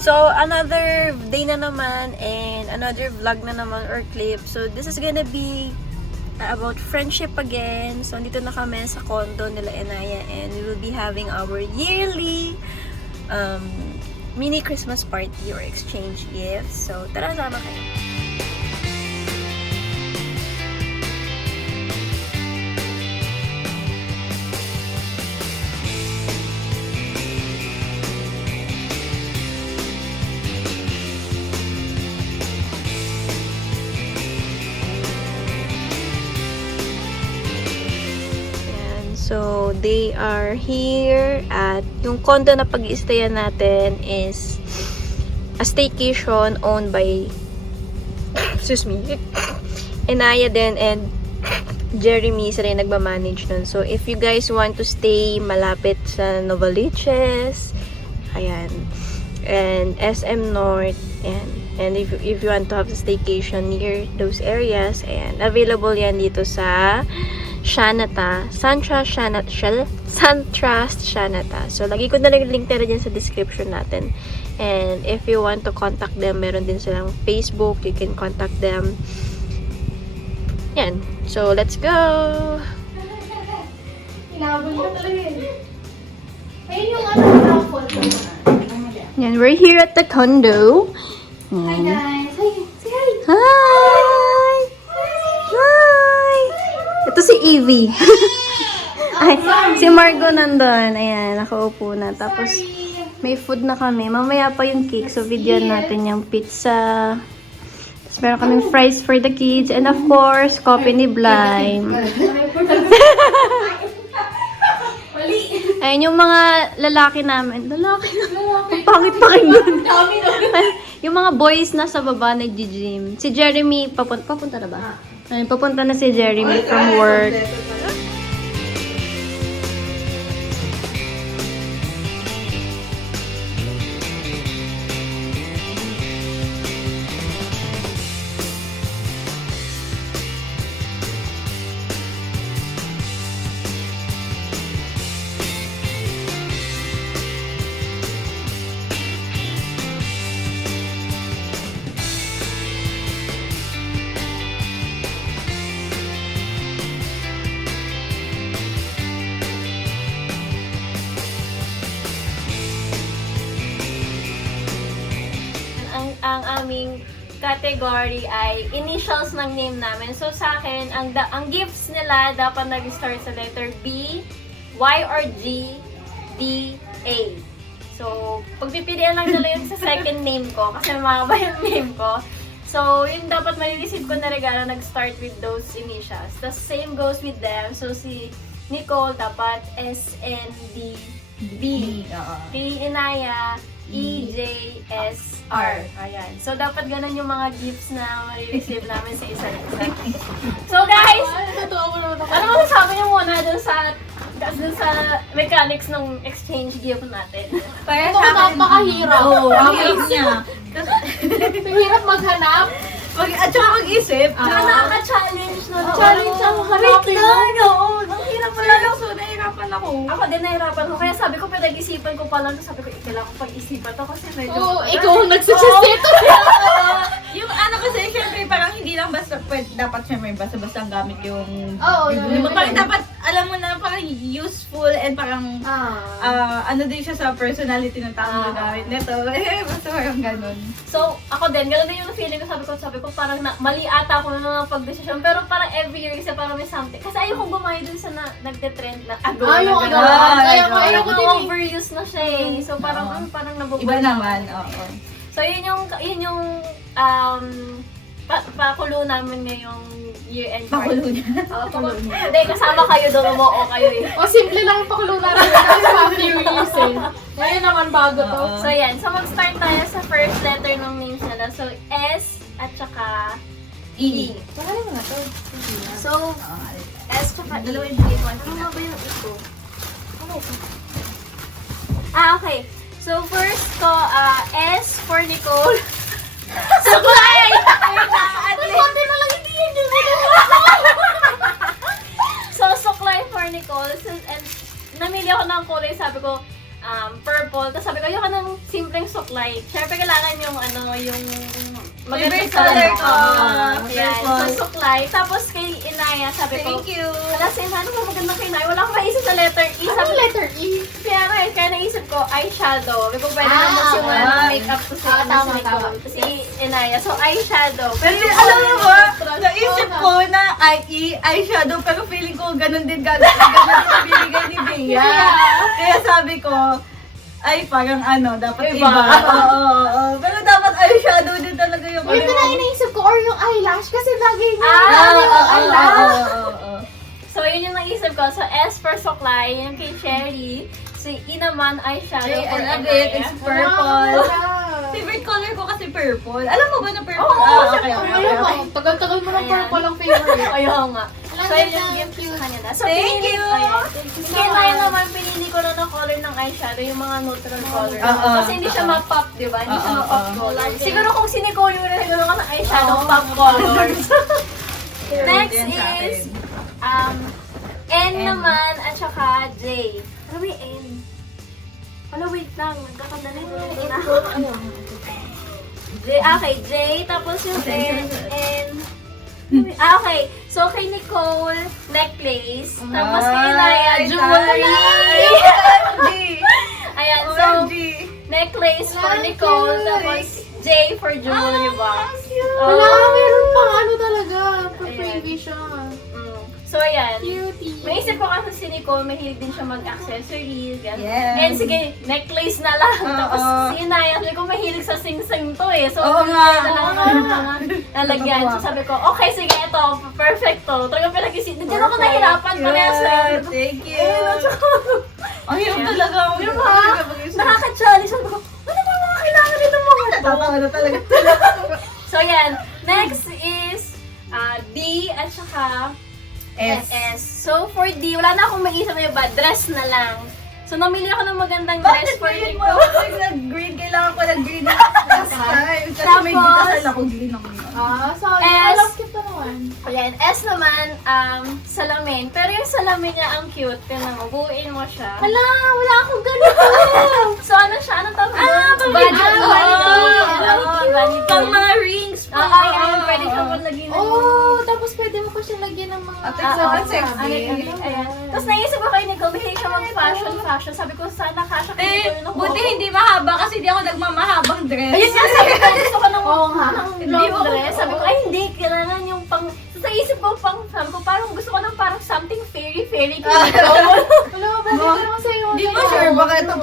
So, another day na naman and another vlog na naman or clip. So, this is gonna be about friendship again. So, dito na kami sa condo nila Enaya and we will be having our yearly mini Christmas party or exchange gifts. So, tara, sama kayo. So, they are here at yung condo na pag-i-stayan natin is a staycation owned by Enaya din and Jeremy sila yung nagmamanage nun. So, if you guys want to stay malapit sa Novaliches, ayan, and SM North, and if you want to have a staycation near those areas, ayan, available yan dito sa Shanata, Suntrust Shanata. So, lagi ko na lang link nila dyan sa description natin. And if you want to contact them, meron din silang Facebook. You can contact them. Yan. So, let's go! Inabol ko talaga yun. Ayun yung raffle. Yan, we're here at the condo. Hi guys! Hi! Say hi! Hi! Hi! Ito si Evie. Ay, si Margo nandun. Ayan, nakaupo na. Tapos, may food na kami. Mamaya pa yung cake. So, videoan natin yung pizza. Tapos, meron kaming fries for the kids. And of course, coffee ni Blime. Ayun, yung mga lalaki namin. Lalaki? Ang pangit pakinggan. Yung mga boys na sa baba nag-gym. Si Jeremy, papunta na ba? Ayun, papunta na si Jeremy from work. Ang aming category ay initials ng name namin. So sa akin, ang gifts nila dapat nag-start sa letter B, Y or G, D, A. So, pagpipilian lang nila yun sa second name ko kasi mahaba yung name ko. So, yung dapat marireceive ko na regalo nag-start with those initials. The same goes with them. So, si Nicole dapat S, N, D, B. Si Enaya, E, J, S, R. Ayan. So, dapat ganun yung mga gifts na marireceive namin sa isa't isa. So, guys! Ano masasabi niyo muna dun sa mechanics ng exchange gift natin? Ito napakahirap. Oo, ang hirap niya. Hirap maghanap. At saka mag-isip. Nakaka-challenge na. Challenge ang hanapin mo. Oo, ang hirap pala lang. So, nahirapan ako. Ako din nahirapan ko. Kaya sabi ko, pinag-isipan ko pa lang. Sabi ko, kailangan ko pag-isipan to kasi medyo... Oo, ikaw ang nagsuggest dito. Yung ano kasi, syempre, parang hindi lang basta, dapat syempre, basta-basta ang gamit yung... Oo, yung parang dapat, alam mo na, parang useful and parang, ano din siya sa personality ng tao na gamit nito. Basta parang ganun. So, ako din, gano'n din yung feeling ko. Sabi ko parang mali ata ako na pag-desisyon. Pero parang every year isa parang may something. Kasi ayoko gumayo dun sa nagte-trend na agora na Ayoko gano'n. na. Ayoko na overuse na siya eh. So parang nabubuhay. Iba naman, oo. So yun yung pakulo namin ngayong year-end party. Pakulo niya. Pakulo niya. Hindi, kasama kayo doon. Umuo kayo eh. O, simple lang yung pakulo natin sa few years eh. Ngayon naman bago to. So yan. So mag-start tayo sa first letter ng names nila. So S at saka E. Paano mo na to? So, S tsaka E. Ano nga ba yung ito? Okay. So, first ko, S for Nicole. Suklay! Konti na lang hindi yun yung So, suklay for Nicole. So, and namili ako ng kulay. Sabi ko, purple. Tapos sabi ko, ayoko ng simpleng suklay. Syempre kailangan yung yung Favorite sa color ko. Yan, Purple. so suklay. Tapos kay Inaya, sabi ko, Thank you. wala sin, ano ba maganda kay Inaya? Wala akong maisip sa letter E. Anong Sabi, letter E? kaya naisip ko, eyeshadow. Sabi ko, pwede naman magsimula okay. ng makeup to Ah, tama, si tama. si Inaya. So, eyeshadow. Pero alam mo ba, naisip ko na eyeshadow, pero feeling ko ganun din gagawin. Ganun din binigay ni Bea. Kaya sabi ko, ay parang dapat Iba. iba. Oo. Pero dapat eyeshadow din talaga yung Ito na iniisip ko, or yung eyelash, kasi lagi niya. Ah, eyelash. So, yun yung naisip ko. So, S for suklay, yung kay Cherry. Si E naman, eyeshadow for And a bit, Inaya. it's purple. Wow. Favorite color ko kasi purple. Alam mo ba na purple? Oo, okay. Tagal-tagal mo ng Ayan. purple ang favorite. Ayaw nga. Alam So, niya yun yung na, gift ko cute. sa kanya na. So, Thank pinili- you. Ayan. Thank you so Kaya tayo much. naman, pinili ko na ng color ng eyeshadow, yung mga neutral color. Oo. Kasi hindi siya ma-pop, di ba? Hindi siya Oo, ma-pop oo. color. Okay. Siguro kung sinicole yung nilagay ko ng eyeshadow, Oo. pop colors. Next Yan sa akin. is, N N. naman, at saka J. Ano ba yung N? Wala, wait lang. Nagkakandali na. J, okay, J, tapos yung N, okay. So, kay Nicole, necklace. Tapos kay Inaya, Ay, jewelry. OMG. Ayan, so, OMG. necklace for Wala, Nicole, cute. tapos J for jewelry box. Wala, meron pang ano talaga. Ayan. Baby siya. So, ayan. Cutie. Maisip ko kasi si Nicole, mahilig din siya mag-accessories. Ganun. Yes. And sige, necklace na lang. Oo. Tapos si Inaya, sabi ko mahilig sa sing-sing to eh. So, Oo nga. talaga yung mga nalagyan. So, sabi ko, okay, sige, ito, perfect to. Talagang pinag-isip. Hindi ako nahirapan parehas na yun. Thank you. Ang hirap Ayan. talaga. Diba? Nakaka-challenge. Sabi ko, ano ba mga kailangan nito mga to? Tatawa na talaga. So, yan. Next is D at saka S. S. So, for D, wala na akong maisip na iba. Dress na lang. So, namili ako ng magandang dress Bakit for green mo? Nicole. Bakit nag-green? Kailangan ko nag-green last time. Kasi may Tapos, kasal ako green ako. Sorry. S. Alam kita naman. Ayan, S naman, salamin. Pero yung salamin niya ang cute. Tingnan mo, buuin mo siya. Hala, wala akong ganito. So, ano siya? Anong tawag doon? pang vanity. vanity. Oo, vanity. Pang mga rings pa. Ayan, pwede siyang malagyan ng Oh, tapos pwede mo pa siya lagyan ng mga... At sexy. Ayan. Tapos naisip ko kay Nicole, mahilig siya mag-fashion. Sabi ko, sana kasha kay Nicole. Naku. Buti hindi mahaba kasi di ako nagmamahabang dress. Ayun nga, sabi ko, gusto ko ng Oo nga. long dress. Sabi ko, ay hindi, kailangan yung pang... So, sa isip ko, sabi ko, parang gusto ko ng parang something fairy-fairy. Wala, bakit ka naman sa'yo? Di ba sure baka ito?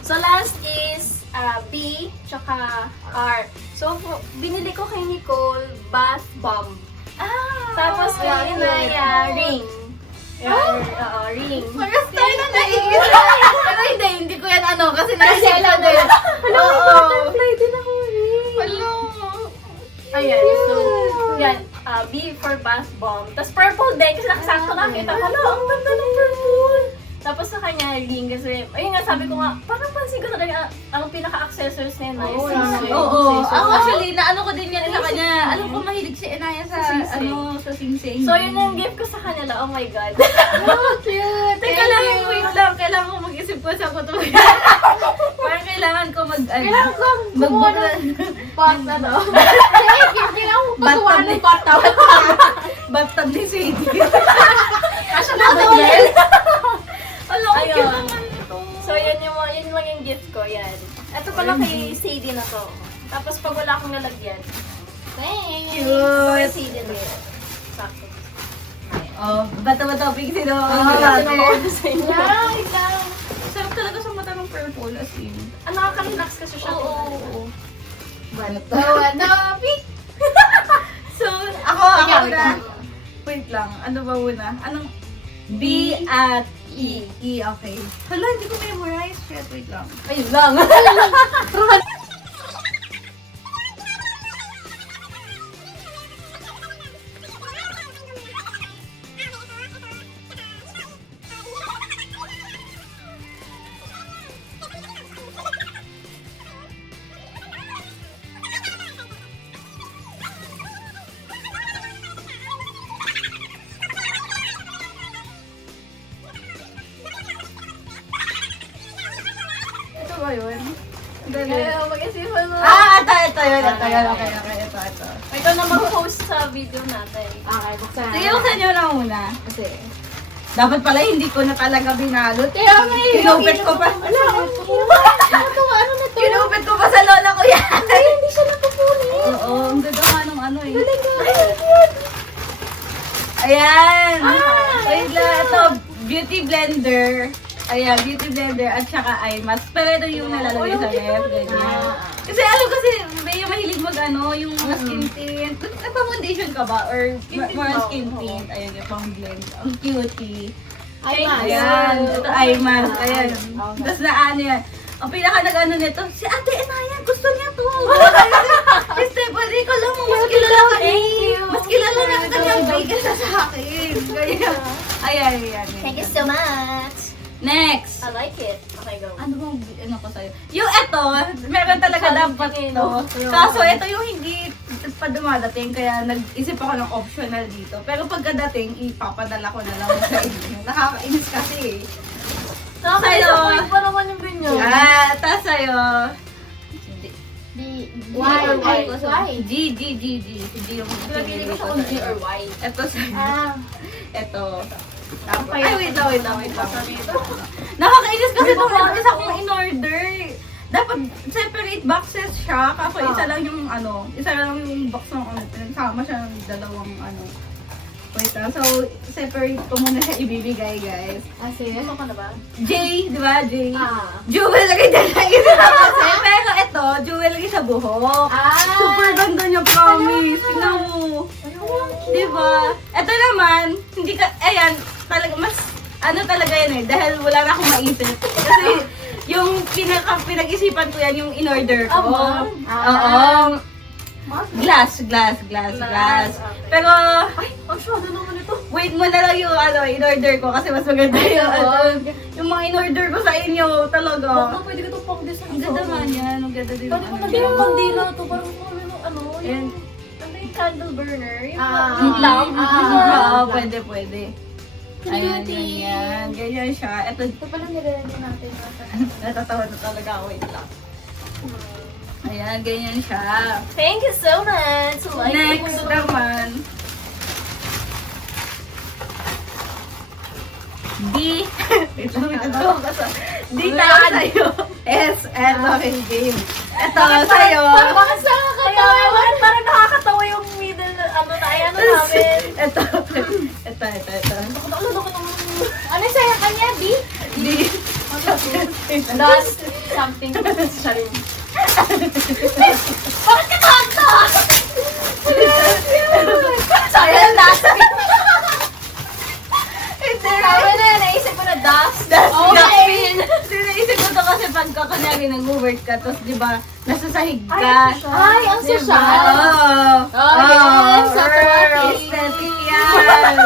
So, last is B, tsaka R. So, binili ko kay Nicole, bath bomb. Tapos kay yeah, Inaya, ring. Oo, ring. Parang tayo na naiisip. Pero hindi ko yan kasi naisip ko din. Wala, may butterfly din ako rin. Hello. Ayan, so, yan. B for bath bomb. Tapos purple din, kasi nakasakto nakita ko, hala, ang ganda ng purple. Tapos sa kanya, ring, kasi, ayun nga, sabi ko nga, parang pansin ko talaga, ang pinaka-accessories niya na Oo, is yun. Oo. Ako actually, naano ko din yan sa kanya. Alam ko mahilig si Inaya sa Sing-sing. sa sing-sing. So, yun yung gift ko sa kanila. Oh my God. Oh, cute. Teka lang, wait lang. Kailangan ko mag-isip ko sa kuto. Parang kailangan ko Kailangan ko gumawa mag-book ng pot, ano? Kailangan ko gumawa ng pot. bathtub ni Sadie. Kasya na ba yan? Alam ko, Ayun. cute naman ito. So, yun lang yung gift ko. Yan. Ito pala kay Sadie na to. Tapos pag wala akong lalagyan. Thanks. Cute. Sadie na yan. Sakto. Oh, bata-bata pink sino. Yeah, ikaw. Sarap talaga sa mata ng purple as in. Nakaka-relax kasi siya. Oo. Ano, pick. So, ako Ikaw, na. ikaw. Wait lang, ano ba muna? Anong B at E? E, okay. Hala, hindi ko memorize. Shit, wait lang. Ayun lang. yun. Okay. Ito. Ikaw na mag-host sa video natin. Okay, buksan na. Sige, buksan nyo na muna. Kasi, Dapat pala hindi ko na talaga binalot. kaya nga eh. Kinupit ko pa. Ala, ano na to? Kinupit ko pa sa lola ko yan. Ay, hindi siya napupunin. Oo, ang ganda nga nung ano eh. Galing ka. Ayan. Ah! Wait lang, ito. Beauty blender. Ayan, beauty blender at saka eye mask. Pero ito yung nalalagay sa ref, ganyan. Kasi kasi may mahilig mag yung mga skin tint. Nagpa-foundation ka ba? Or more on skin tint? Ayan, yung pang blend. Ang cutie. Ay, Ayan, ito eye mask. Ayan. Tapos na yan. Ang pinaka nag-ano nito, si Ate Enaya, gusto niya to. Stephanie, ko lang mo, mas kilala ka Mas kilala na kita niyang bigyan sa akin. Ganyan. Ayan. Thank you so much. Next. I like it. Okay, go. Ano bang ko sa'yo? Yung eto, meron talaga dapat ito. Kaso ito yung hindi pa dumadating, kaya nag-isip ako ng optional dito. Pero pagkadating, ipapadala ko na lang sa inyo. Nakakainis kasi eh. Nakaka-disappoint pa naman yung ganyan. Tapos sa'yo. Why? Why? Why? G yung Pinapili ko siya kung G or Y. Ito sa'yo. Ito. Tapos, Ay, wait lang. Nakakainis kasi itong mga isa kong in-order. Dapat separate boxes siya. Kaso isa lang yung box ng pinagsama siya ng dalawang Wait lang. So, separate ko muna siya ibibigay, guys. Sige. ano ka na ba? J, di ba? J. Ah. Jewel lagi dyan lang isa kasi. Pero ito, jewel lagi sa buhok. Super ganda niya, promise. Tingnan mo. Di ba? Ito naman, hindi ka, ayan, talaga, mas, talaga yan eh. Dahil wala na akong maisip. Kasi, yung pinag-isipan ko yan, yung in-order ko. Oo. Glass. Pero, Ang syado naman ito. wait mo na lang yung in-order ko kasi mas maganda yung mga in-order ko sa inyo talaga. Baka pwede ka ito pang design. Ang ganda man yan, ang ganda din. Pwede mo na yung bandila ito. Parang Ayan. yung candle burner. Yung Yung lamp. Oo, pwede. Ayan. Ganyan siya. Ito, Ito pala nilalagyan natin. natatawa na talaga ako. Wait lang. Ayan, ganyan siya. Thank you so much. Next naman. D. Wait lang. D tayo sa'yo. S. Eto, game. Ito, sa'yo. Bakit sa nakakatawa? Parang nakakatawa yung middle ayan namin. Ito. Ano sa'yo kanya, B? D. Dust something. Sorry. Bakit ka kanta? Sayang dust. Sabi na, naisip ko na dust. Okay. Sinaisip ko to kasi pagka kanyari nag-work ka, tapos di ba, nasa sahig ka. Ay, ang Diba? social. Oo. yes, sa tuwati. Aesthetic yan.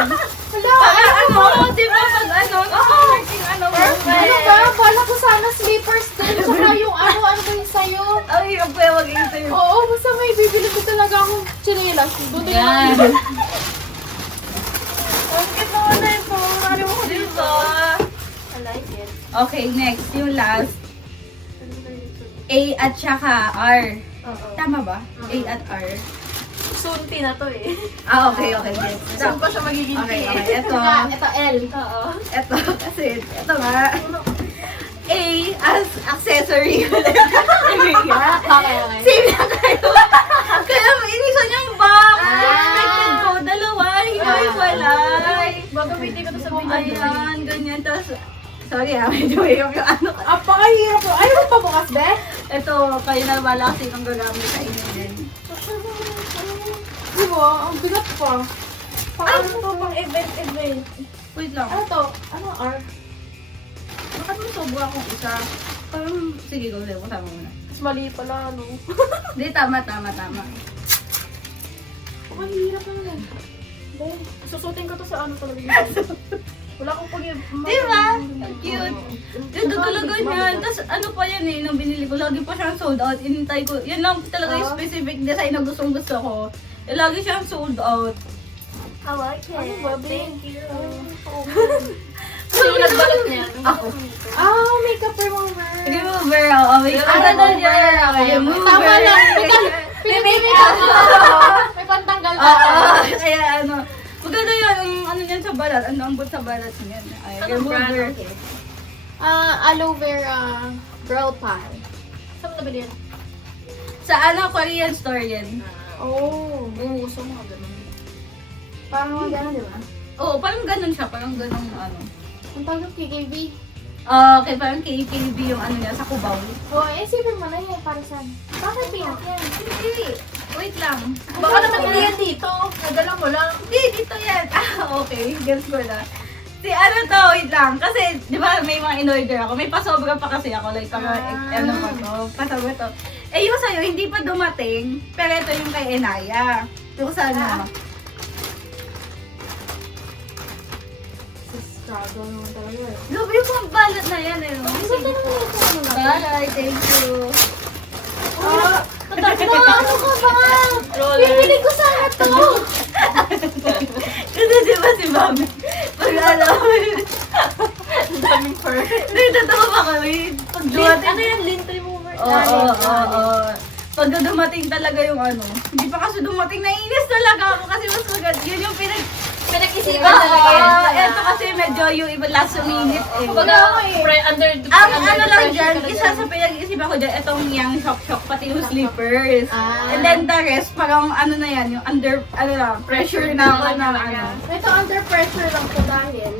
Di ba, pag naka-working Ano ba? Bala ko sana slippers din. Saka yung ano ba yung sa'yo? Ay, ang pwede mag-interview. Oo, basta may bibili ko talaga akong chinelas. Buti Yan. naman. Ang cute naman na ito. Ano mo ko dito? I like it. Okay, next. Yung last. A at saka R. Oo. Tama ba? A at R. Soon P na to eh. Okay. Yes. Soon pa siya magiging P. Okay. Ito. Ito L. Oo. Ito. Kasi, ito nga. A as accessory. Okay. Same lang kayo. Kaya inisan yung box. Expected ko, dalawa. Hiwalay. Gagamitin ko to sa video. Ayan, ganyan. Tapos, sorry medyo may yung Apakahirap po. Ano ba pabukas, be? Ito, kayo na wala kasi kung gagamit sa inyo din. Di ba? Ang bigat pa. Ano to pang event? Wait lang. Ano to? Ano R? Bakit mo sobra akong isa? Parang, sige, go sa'yo. Kasama mo na. Mas mali pala, no? Hindi, tama. Ang hirap naman. Be. Susutin ko to sa ano talaga yun. Wala akong pag Di ba? Ang cute. Ganda talaga niyan. Tapos ano pa yan eh, nung binili ko, lagi pa siyang sold out. Inintay ko, yan lang talaga yung specific design na gustong gusto ko. Eh, lagi siyang sold out. I like it. Ano ba, be? Thank you. Sino nagbalot niya? Ako. Makeup remover. Remover, oo. May Remover. Remover. Tama lang. Pinipili ka dito. May pantanggal ka. Kaya ano. Maganda yun, ang ano yan sa balat. Ang ambot sa balat niyan. Ay, Anong brand? remover. Okay. Aloe vera brow pie. Saan mo nabili yan? Sa ano, Korean store yan. Oh. Umuuso mo ka ganun. Parang gano'n, di ba? Oo, parang ganun siya. Parang ganun ano. Ang tawag ng KKB. Okay, parang KKB yung ano niya, sa Cubao. Oh, isipin mo na yan, para saan? Bakit pinat yan? Hindi. Wait lang. Baka naman hindi yan dito. Nadala mo lang. Hindi, dito yan. Okay. Gets ko na. Si ano to, wait lang. Kasi, di ba, may mga in-order ako. May pasobra pa kasi ako. Like, ano pa to, pasobra to. Eh, yung sa'yo, hindi pa dumating. Pero ito yung kay Enaya. Yung saan mo? Struggle naman talaga eh. Love yung pang balat na yan eh. Isa ka naman ito ano na. Bye, thank you. Tatakbo! Ano ka ba? Roller. Pipili ko sana to! Kasi di ba si Mami? Pag alam mo, Ang daming fur. hindi, totoo ba kami? Pag Lint, dumating, ano yan? Lint remover? oo. Pag dumating talaga yung ano, hindi pa kasi dumating, naiinis talaga ako kasi mas maganda. Yun yung Pinag-isipan Oo, talaga yan. ito kasi medyo yung iba last minute eh. Kumbaga, under Ang under ano the lang pressure dyan, talaga. isa sa pinag-iisipan ko dyan, itong yung shock pati yung slippers. Ah. And then the rest, parang ano na yan, yung under, ano na, pressure na ako na ano. Ito under pressure lang po dahil.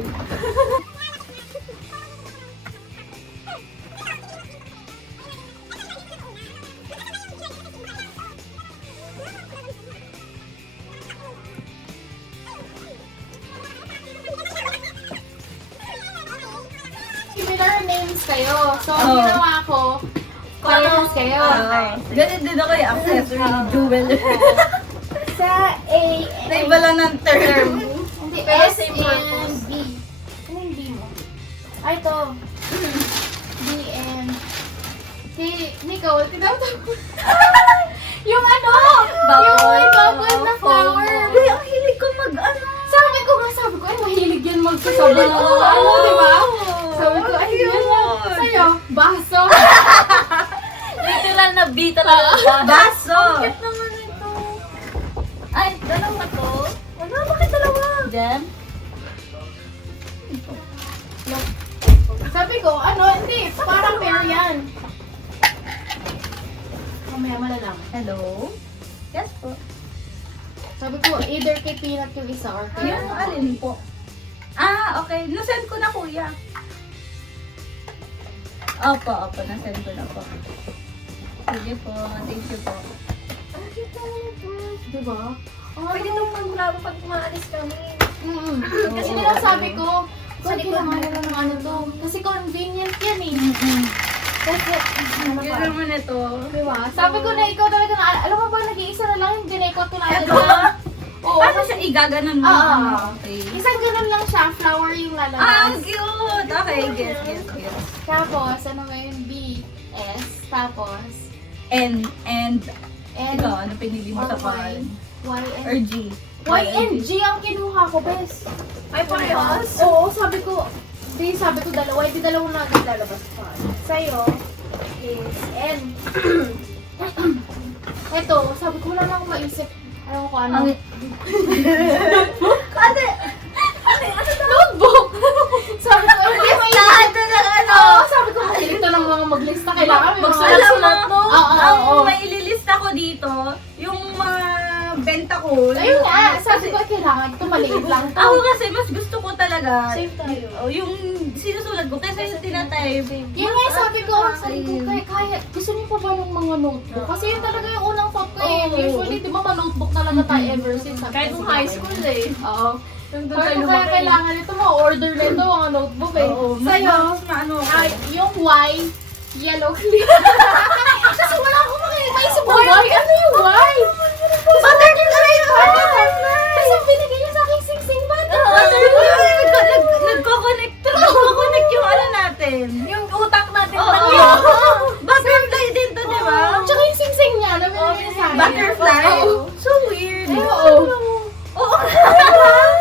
Similar names kayo. So, ang Oo. ginawa ko, parehas kayo. Ganun din ako yung accessory, jewel. Sa A, Sa iba lang ng term. hindi, Pero S same and purpose. B. Ano yung B mo? Ay, ito. B and C. Nicole, tinatawag ko. Yung ano? Yung may bubble na flower. Uy, ang hilig ko mag-ano. Sabi ko, ay, mahilig yan magsasabi ng mga ano, di ba? Sabi ko, ay, yun lang. Sa'yo, baso. Literal na B talaga. Baso. Cute naman ito. Ay, dalawa to. Ano? Bakit dalawa? Jam? Sabi ko, ano, hindi, parang pair yan. Mamaya malalaman. Hello? Yes po. Sabi ko, either kay Peanut yung isa or kay Yung alin po? Ah, okay. Nasend ko na kuya. Opo, nasend ko na po. Sige po, thank you po. Ang cute naman ito. Di ba? Pwede nung magulabo pag umaalis kami. Kasi nila sabi ko, sa kailangan nila ng ano to. Kasi convenient yan eh. Kasi, ano Yun ba? naman ito. Diba? Sabi ko na ikaw talaga na, alam mo ba, nag-iisa na lang yung ginekot ko na Ito? Oo. Paano siya igaganon mo? Ah, Okay. Isang ganun lang siya, flower yung Ah, lalabas. cute! Okay, guess. Tapos, ano ba yun? B, S, tapos, And, N, ito, ano pinili mo sa Y, pangalan? Y, Or N. G? Y, N, G ang kinuha ko, bes. Ay, parehas. Oo, sabi ko dalawa, hindi dalawa na lalabas pa. Sa'yo is N. Eto, sabi ko wala na akong maisip. Alam ko ano. Notebook! Sabi ko, hindi Lahat maisip. na ano? Oo, sabi ko, makilig to ng mga maglista. Kailangan may mga Magsulat-sulat mo. Oo, Ang oo. may ililista ko dito, yung mga benta ko. Ayun nga, Kasi- sabi ko, kailangan ito, maliit lang to. Ako kasi mas gusto ko talaga Same tayo. yung sinusulat ko kasi yung tinatype. Yun nga, sabi ko, kaya, gusto niyo pa ba ng mga notebook? Kasi yun talaga yung unang thought ko eh. Oo. Usually, di ba, ma-notebook talaga tayo ever since. Sabi Kahit ko, nung sige, high okay. school eh. Oo. Yung doon Sabi tayo ko, kaya lumaki. kailangan ito, ma-order na ito, mga notebook eh. Oo, Sa'yo, maano ko. ay, yung Y, yellow clip. Kasi wala akong maisip ng Y. Ano yung Y? Butterfly! Tapos ang binigay niya sa akin, sing-sing Butterfly! Nagko-connect yung ano natin. Yung utak natin Oo. talaga. Butterfly din to, di ba? Tsaka yung sing-sing niya, na binigay niya sa akin. Butterfly? Oo. So weird. Oo. Oo.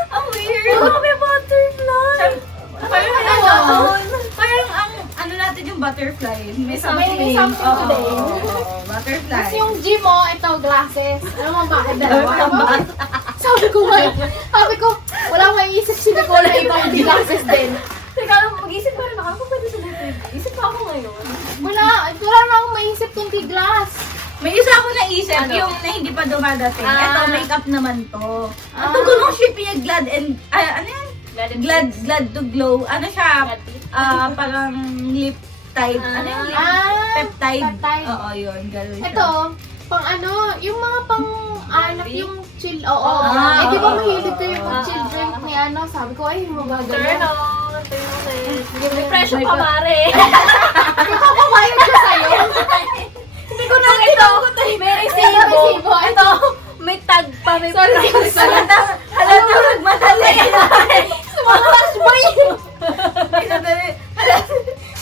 Ang weird. May butterfly. Parang Ano? parang ang ano natin yung butterfly. May May something. something to Oo. Yung G mo, ito, glasses. Ano mo bakit dalawa? Sabi ko, wala akong maiisip si Nicole na ibang glasses din. Teka lang, mag-isip pa rin ako. Ako pwede sa letter B. Isip pa ako ngayon. Wala na akong maisip kundi glass. May isa ako naisip, Ano? yung na hindi pa dumadating. Ah. Ito, makeup naman to. Ah. Ito ko nung shipping yung Glad and, ano yan? Glad to glow. Ano siya? Parang lip tide. Ano yung lip? Peptide. Peptide. Oo, yun. Gano'n siya. Ito, pang ano, yung mga pang anak, yung chill, oo. Ah, eh, di ba oo, mahilig kayo oo, mag-chill oo, drink ni ano? Sabi ko, ay, Turn magagano. on. Turn on. May presyo pa, mare. Ipapawayad ko sa'yo. Hindi ko na ito. May resibo. resibo. Ito. May tag pa. May Sorry. Halata magmadali. Sumakas boy! Magmadali.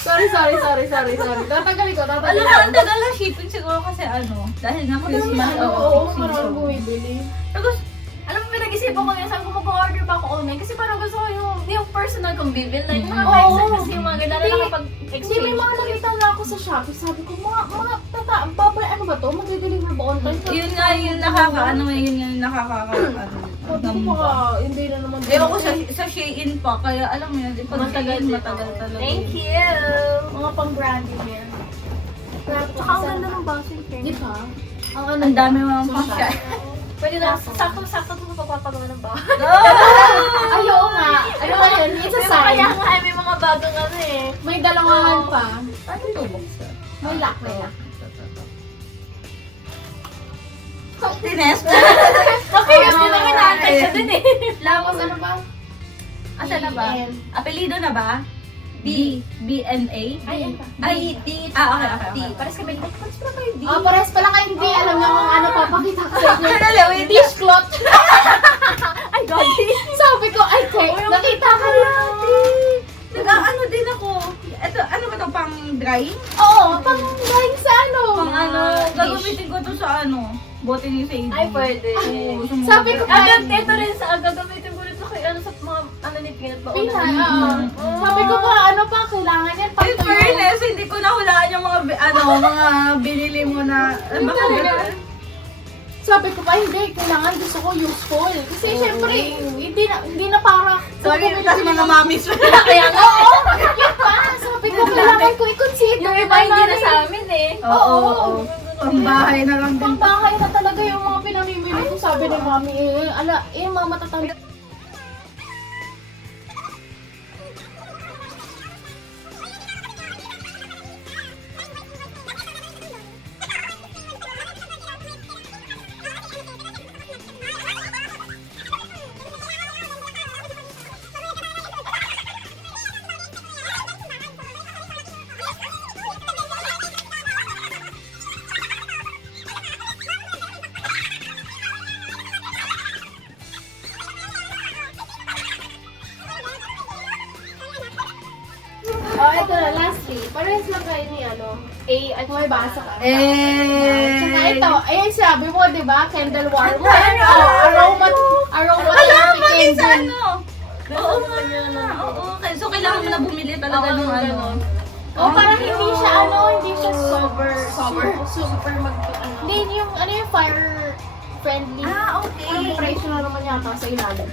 Sorry. Tatanggalin ko. Alam mo, ang tagal ng shipping siguro kasi ano, dahil nga Christmas. Oo, maraming bumibili. Tapos, alam mo, pinag-isipan ko ngayon, sabi ko mag-order pa ako online kasi parang gusto ko yung personal kong bibil. Like, nakaka-excite kasi yung mga ganun na Hindi, nakapag-exchange. may mga nakita na ako sa Shopee. Sabi ko, ano ba to? Mag-deliver ba online? Yun nga yung nakakaano, yun nga yung nakakaano. Sabi ko baka, hindi na naman. Ewan ko sa Shein pa, kaya alam mo yun, pag matagal talaga. Thank you! Mga pang-branding yan. Tsaka ang ganda ng baso yung Di ba? Ang ano, Ang dami mga pang-share. Pwede na, sakto mo papapagawa ng baso. Ayaw nga. Ano ba yun? It's a sign. Kaya nga, may mga bagong ano eh. May dalawangan pa. Ano ito buksan? May lock na yan. Tines. Okay, kasi naman natin siya dun eh. Tapos ano ba? Asa na ba? BN. Apelido na ba? B. BNA? Ay, Ay, D. Okay. Pares kami, like, what's pa kayo D? Pares pala kayo hindi alam na kung ano papakita ko sa inyo. Ano, wait. Dishcloth. Ay, God. Sabi ko, ay, check. Nakita ko lang. Nag-ano din ako. Ito, ano ba ito? Pang drying? Oo, pang dahil sa ano. Pang ano? Gagamitin ko to sa ano? Bote ni Sadie. Ay, pwede. Oo, sa mga- Sabi ko, Agad, ito rin sa gagamitin ko rin sa kay ano sa mga ano ni Peanut ba? Pinay, sabi ko pa, ano pa, kailangan yan. In fairness, hindi ko nahulaan yung mga mga binili mo na Talaga. Sabi ko pa, hindi, kailangan gusto ko useful. Kasi syempre, hindi na para. Sorry, kasi mga mamis. Kaya nga, Yun pa, sabi ko, kailangan ko i-consider. yung iba hindi na sa amin eh. Oo. Pambahay na lang din. Pangbahay na talaga yung mga pinamimili ko, sabi ni mami, mga matatanda. Oh, ito na, lastly. Parehas lang kayo ni ano. A at May basa ka. Tsaka Eh. ito, ayun sabi mo, di ba? Candle warmer. Ano? Aromatherapy Mali sa candle. ano? Oo nga. Oo. So, kailangan mo na bumili talaga Oo, ng ano. ganun. Oh, parang hindi siya hindi siya Sober. super Hindi, yung fire friendly. Ah, okay. Ang presyo na naman yata sa ilalim.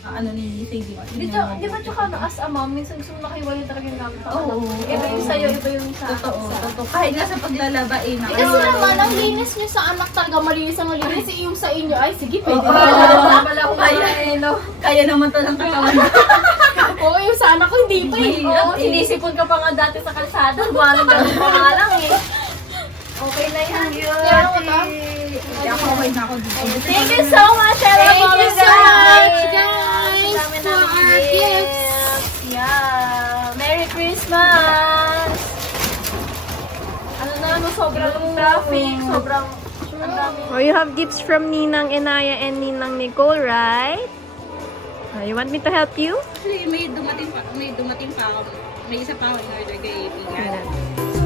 Ano ni Sadie? Di ba tsaka na as a mom, minsan gusto mo nakahiwalay talaga yung gamit ng Oo. anak. Iba yung sa'yo, iba yung sa Totoo. Kahit nga sa paglalaba eh. Kasi naman, ang linis niyo sa anak talaga, malinis ang malinis. Yung sa inyo, ay sige, pwede Oo. na. Wala akong kaya eh, no? Kaya naman to ng katawan. Oo, yung sa anak ko, hindi pa eh. Oo, sinisipon ka pa nga dati sa kalsada. Gawa ng ganun pa nga lang eh. Okay na yan. Kaya mo to? Hindi ako okay na ako dito. Thank you so much, Ella. Thank you so much, guys, Dami for namin our gifts. Yeah. Merry Christmas! Ano na, sobrang traffic, sobrang ang dami. Oh, you have gifts from Ninang Enaya and Ninang Nicole, right? You want me to help you? Actually, may dumating pa ako. May isa pa ako in order kay Pingan.